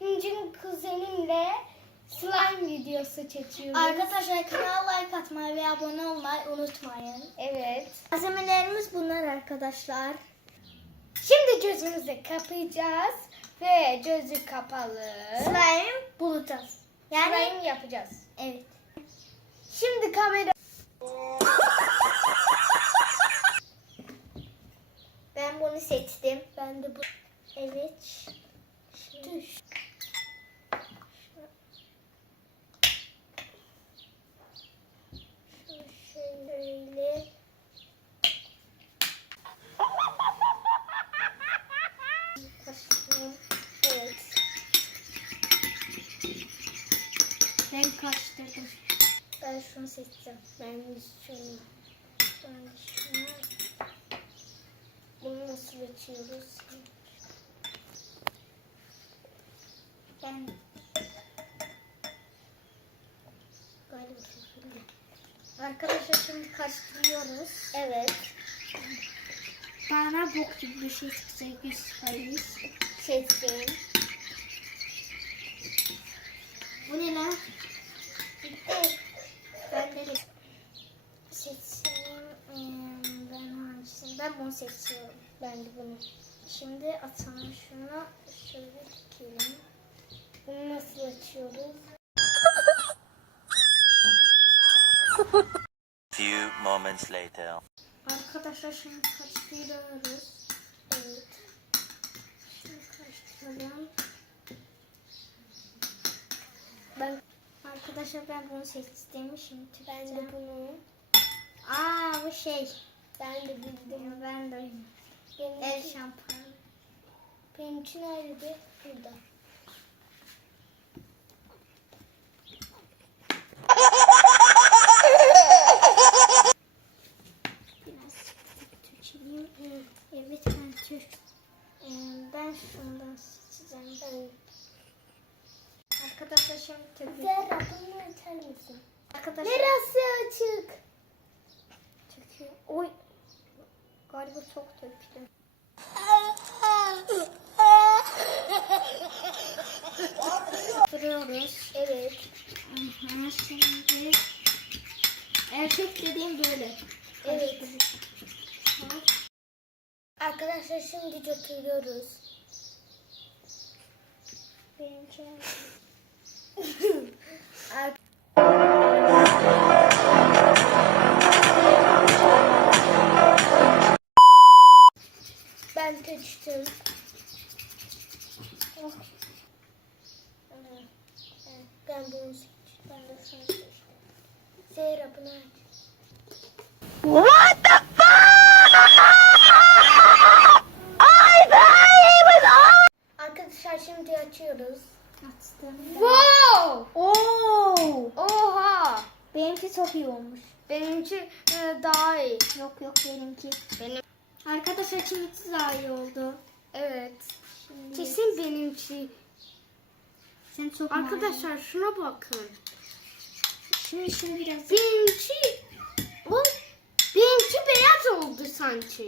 Benim kuzenimle slime videosu çekiyoruz. Arkadaşlar kanala like atmayı ve abone olmayı unutmayın. Evet. Malzemelerimiz bunlar arkadaşlar. Şimdi gözümüzü kapayacağız ve gözü kapalı Slime bulacağız. Yani slime yapacağız. evet. Şimdi kamera Ben bunu seçtim. Ben de bu. Evet. Şimdi Şunu şöyle. Kaşığım. Evet. Ben kaçtırdım. Ben şunu seçeceğim. Ben şunu. Ben şunu. Bunu nasıl açıyoruz? Ben galiba şöyle. Arkadaşlar şimdi karıştırıyoruz. Evet. Bana bok gibi bir şey çıkacak gösteririz. Seçtim. Bu ne lan? Ben de seçeyim. Ee, Ben hangisini? Ben bunu seçiyorum. Ben de bunu. Şimdi atalım şunu. Şöyle dikelim. Bunu nasıl açıyoruz? Few moments later. Arkadaşlar şimdi karıştırıyoruz. Evet. Şimdi karıştıralım. Ben Arkadaşlar ben bunu seçtim. Şimdi ben de bunu. Aa bu şey. Ben de bildim. Ben de Benim el şampuanı. Benimki nerede? Burada. Biraz Türkçeliyim. Evet ben Türk. Ee, ben şundan seçeceğim. Ben. Arkadaşlar şimdi Türk. Zerra bunu açar mısın? Arkadaşlar Neresi açık? Türk'ü. Oy. Galiba çok döktüm. Kırıyoruz. Evet. Aha, şimdi erkek dediğim böyle. Evet. Arkadaşlar şimdi götürüyoruz. Benimki. Ben. Oh, Evet. Ben bunu seçtim. Ben de şunu seçtim. Zehra bunu aç. Arkadaşlar şimdi açıyoruz. açtım. Wow! Oo! Oha! Benimki çok iyi olmuş. Benimki e, daha iyi. Yok yok benimki. Benim. Arkadaşlar kimisi daha iyi oldu. Evet. Şimdi Kesin benimki. sen çok Arkadaşlar şuna bakın. Şimdi şimdi biraz Benimki. O benimki beyaz oldu sanki.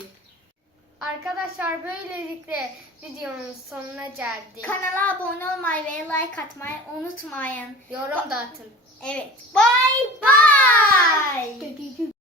Arkadaşlar böylelikle videonun sonuna geldik. kanala abone olmayı ve like atmayı unutmayın. Yorum da atın. Evet. Bye bye.